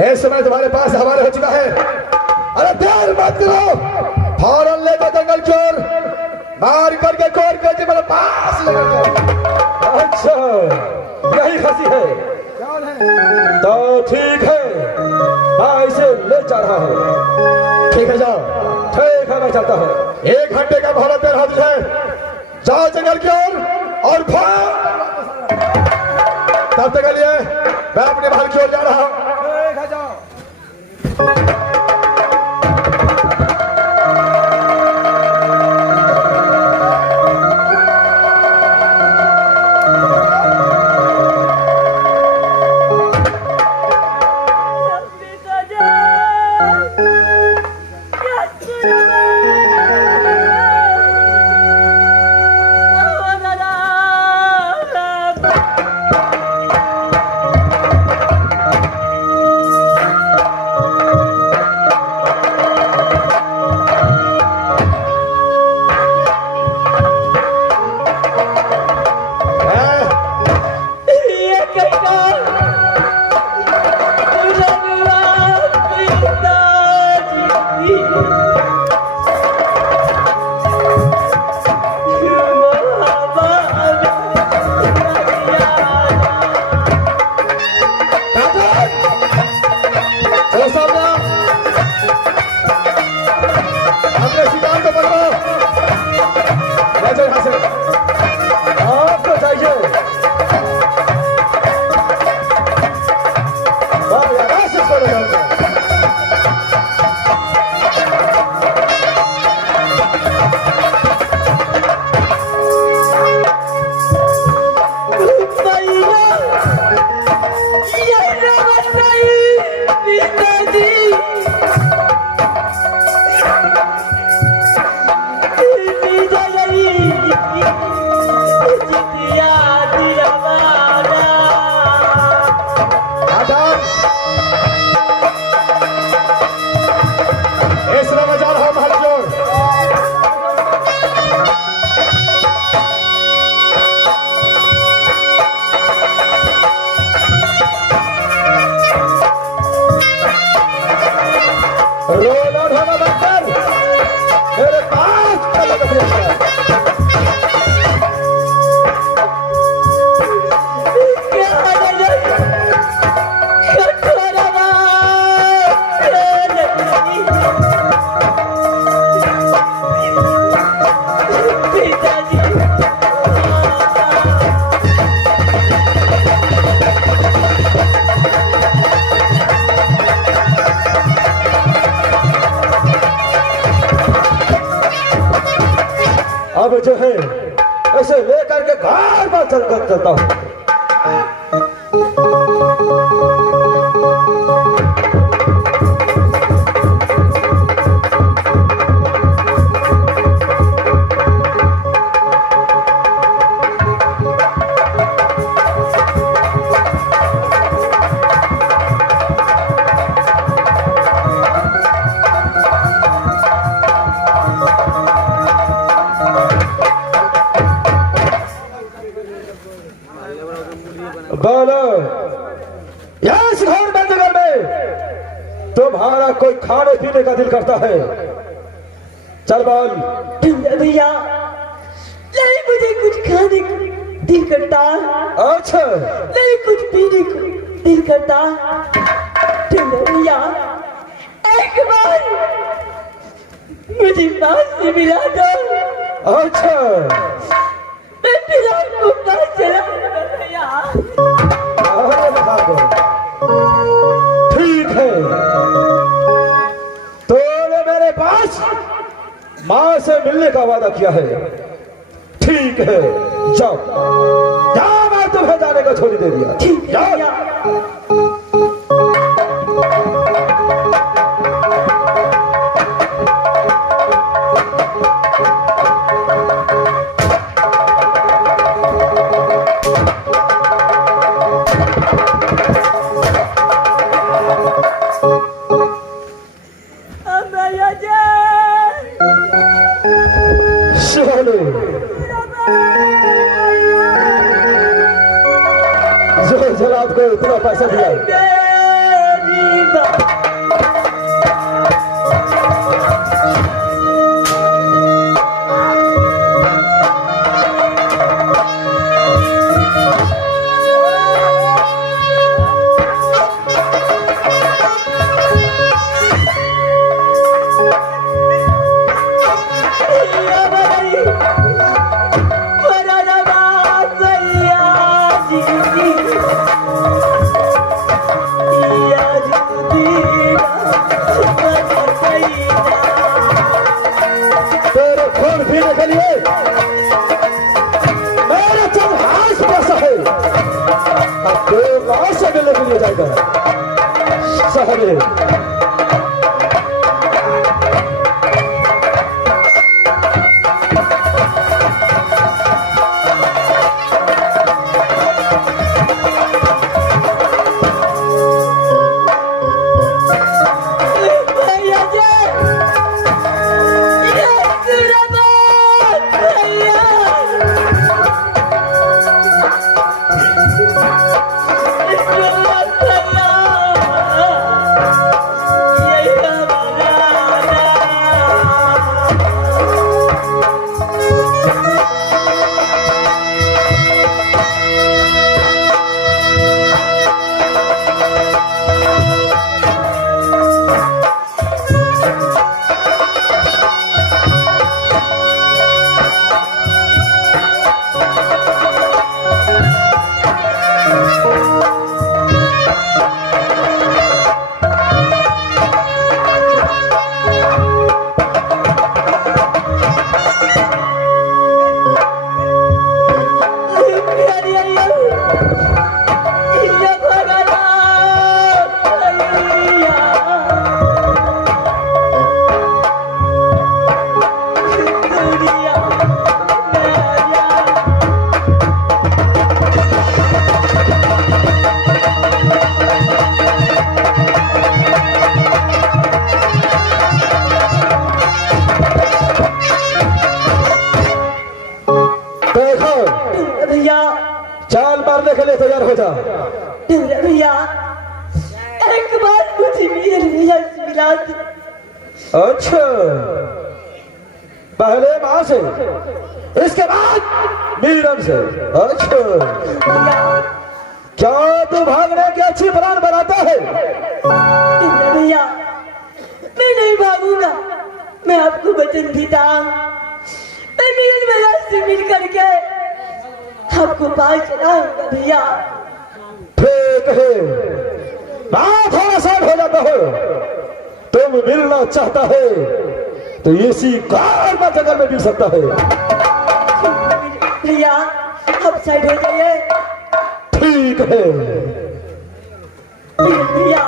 इस समय तुम्हारे पास हमारे हो चुका है। अरे देर मत करो, फौरन ले जाओ जंगल चोर, मार करके कोर के मेरे पास ले जाओ। अच्छा यही हंसी है, तो ठीक है, मैं इसे ले जा रहा हूँ। ठीक है जाओ। ठीक है मैं चलता हूँ। 1 घंटे का मोहलत दे रहा तुझे, जाओ जंगल की ओर और तब तक के लिए मैं अपने महल की ओर जा रहा हूँ। अब जो है ऐसे लेकर के घर पर चलता हूँ। बोलो इस घोर बंदरगाह में तुम्हारा कोई खाने पीने का दिल करता है? चल बोल। भैया नहीं, मुझे कुछ खाने को दिल करता। अच्छा नहीं, कुछ पीने को दिल करता। भैया एक बार मुझे पास से मिला दो। अच्छा मैं फिर आपको पास चला भैया। ठीक है, तूने मेरे पास माँ से मिलने का वादा किया है। ठीक है जाओ जाओ, मैं तुम्हें जाने का छोड़ दे दिया। ठीक है जाओ। भैया। जो जलाद को इतना पैसा दिया मेरी बात तेरे खून पीने के लिए मेरा चल हाथ पैसा है। अब देव कहां से मिलने के लिए जाएगा सहरे चाल मारने के लिए तैयार हो जा। भैया एक बार मुझे मीर भैया से मिला दे। अच्छा पहले मां से इसके बाद मीरन से। अच्छा क्या तू भागने की अच्छी प्लान बनाता है? भैया मैं नहीं भागूंगा, मैं आपको वचन देता हूं मैं मीर भैया से मिल करके आपको पास चलाऊंगा। भैया ठीक है बात थोड़ा सा हो जाता हो। तुम मिलना चाहता है तो इसी कार में जंगल में मिल सकता है। भैया आप साइड हो जाइए। ठीक है भैया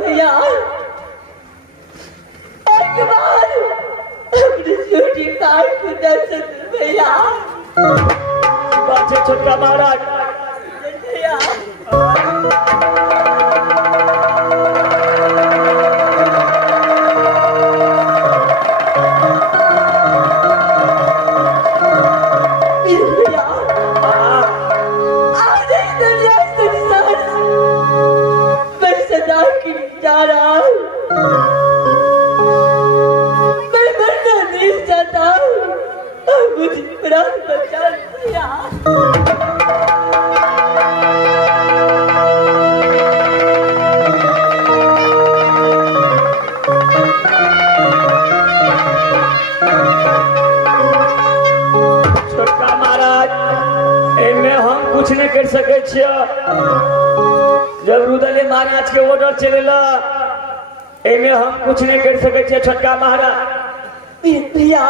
भैया एक बार अपनी छोटी कार को दर्शन दो भैया। बात छोटा महाराज भैया जा रहा हूं, मैं मरना नहीं चाहता हूं, मुझे प्राण बचा दिया। छोटका महाराज एमे हम कुछ नहीं कर सके छियै। जब रुदले महाराज के ऑर्डर चलेला एमे हम कुछ नहीं कर सके छियै। छोटका महाराज भैया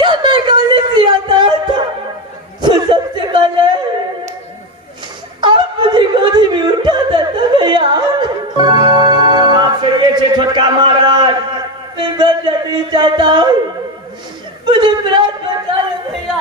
जब मैं कॉलेज से आता था तो सबसे पहले आप मुझे गोदी में उठाता था भैया। बात सही है छोटका महाराज। मैं मरना नहीं चाहता हूँ, मुझे प्राण बचा लो भैया।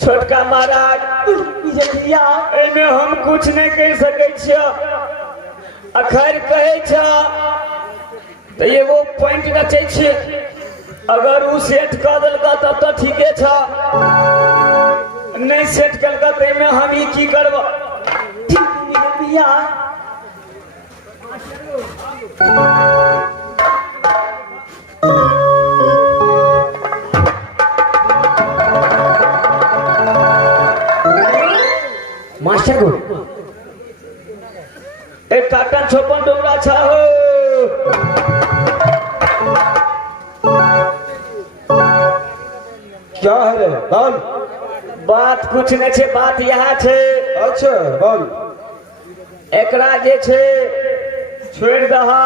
छोटका महाराज विजय भैया एमे हम कुछ नहीं कह सके छियै अखर कहे छ तो एगो पॉइंट रचे छियै अगर उ सेट कर देलका तब तो ठीके छ नहीं सेट करलका तो एमे हम ही की करब ठीक है विजय भैया मास्टर को एक काटन छोपन डोंगरा छा हो क्या है रे बोल। बात कुछ नहीं छे बात यहाँ छे अच्छा बोल। एकरा जे छे छोड़ दहा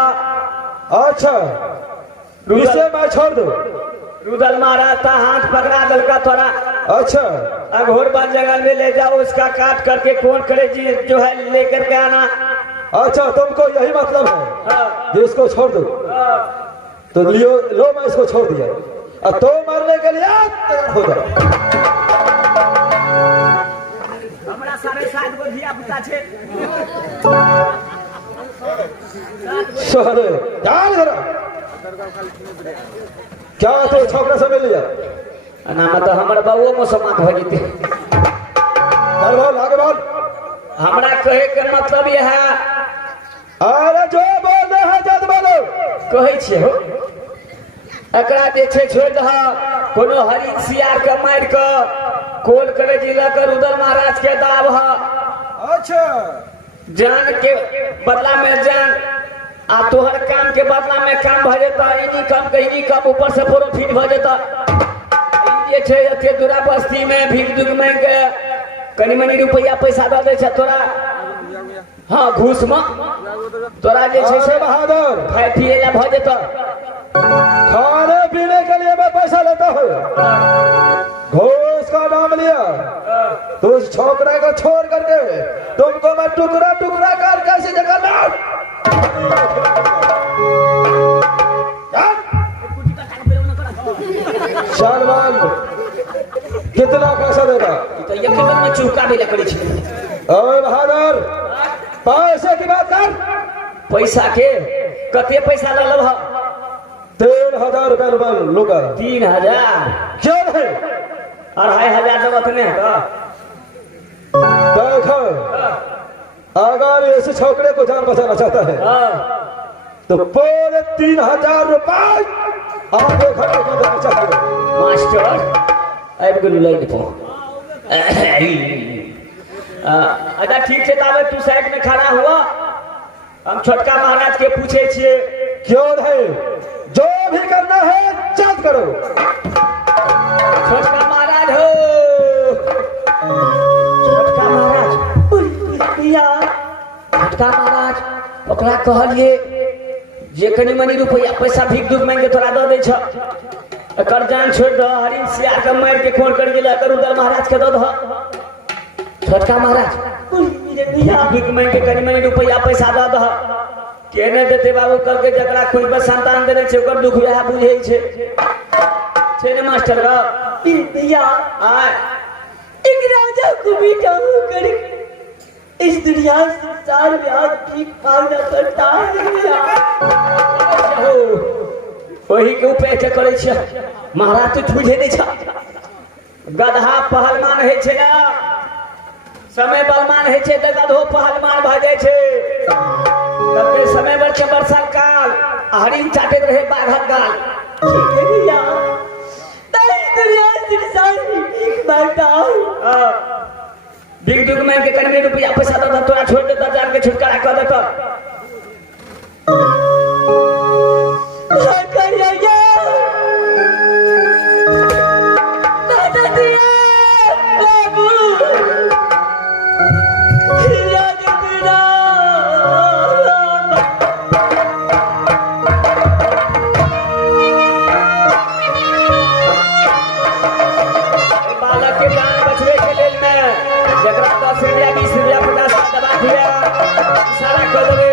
अच्छा इसे मैं छोड़ दो। रुदल मारा था हाथ पकड़ा दल का थोड़ा अच्छा अघोर बात जंगल में ले जाओ उसका काट करके कौन करे जी जो है लेकर के आना अच्छा तुमको यही मतलब है हाँ, कि इसको छोड़ दो हाँ। तो लियो लो मैं इसको छोड़ दिया और तो मरने के लिए तैयार हो जाओ। हमरा साढ़े 7 गो धिया पुता छे शहर डाल जरा क्या तो छोकरा से मिल लिया ना मतलब हमर बाबू में समात हो जते चल बोल आगे बोल। हमरा कहे के मतलब ये है अरे जो बोल रहे हैं जल्द बोलो। कहे छे हो एकरा जे छे छोड़ दहा कोनो हरिन सियार के मार के कोल करे जिला कर उदल महाराज के दाव ह अच्छा जान के बदला में जान आ तोहर काम के बदला में काम भ जेता इनी काम के इनी काम ऊपर से प्रॉफिट भ जेता ये छे एते दूरा बस्ती में भीख दुख मांग के कनी मनी रुपया पैसा दे दे छ तोरा हाँ घूस में तोरा जे छे अरे से बहादुर खाए पिए ला भ जेता खाने पीने के लिए मैं पैसा लेता हूँ घूस का नाम लिया तो उस छोकरा को छोड़ करके तुमको मैं टुकड़ा टुकड़ा कर कैसी जगह लाऊं? चल बोल कितना पैसा देगा? तो ये कितना में चुका भी लकड़ी छे ओए बहादुर पैसे की बात कर। पैसा के कते पैसा ल लबह 3000 रुपया लूंगा। 3000 क्यों नहीं? 2500 देबत ने देखो अगर इस छोकरे को जान बचाना चाहता है हां तो पूरे 3000 रुपए आपको खर्च कर देना चाहिए। मास्टर अब गुल लाइन पो अच्छा ठीक है ताबे तू साइड में खड़ा हुआ हम छोटका महाराज के पूछे छिए क्यों नहीं? जो भी करना है जल्द करो। छोटका महाराज हो छोटका महाराज भैया छोटका महाराज ओकरा कहलिए जे कनी मनी रुपया पैसा भीख दुख मांग के तोरा दे दे छ एकर जान छोड़ दो हरिन सियार के मार के खोल कर गेला कर उधर महाराज के दे दो छोटका महाराज विजय भैया भीख मांग के कनी मनी रुपया पैसा दे दो केने देते बाबू कल के जकरा कोई पर संतान देने छे ओकर दुख वह बुझे छे ने मास्टर रा भैया आ एक राजा को बेटा होकर इस दुनिया संसार में आज भीख मांगना पड़ता है भैया। वही के उपाय के करे छ महाराज तू बुझे नहीं छ गधा पहलवान है छे ना समय बलमान है छे त गधो पहलमान भ जाय छे तबे समय बर के बरसात काल हरिन चाटत रहे बाघक गाल ठीक है भैया तारी दुनिया संसार में भीख मांगता हूँ बिग दुग में के कनवे रुपया पैसा दो तोरा छोड़ देता जान के छुटकारा कर देता बालक के जान बचवे के लेल में जकरा 10 रुपया 20 रुपया 50 रुपया दबा दिया सारा कर देवे